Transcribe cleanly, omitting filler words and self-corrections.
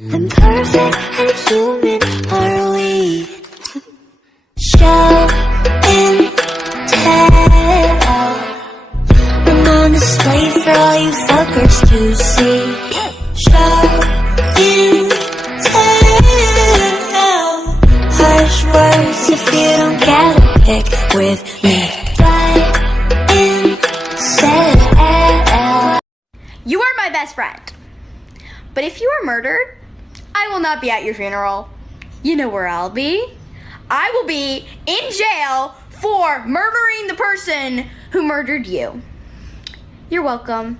Imperfect and human are we? Show and tell. I'm on display for all you fuckers to see. Show and tell. Harsh words if you don't get a pick with me. Right and sell. You are my best friend. But if you are murdered, I will not be at your funeral. You know where I'll be. I will be in jail for murdering the person who murdered you. You're welcome.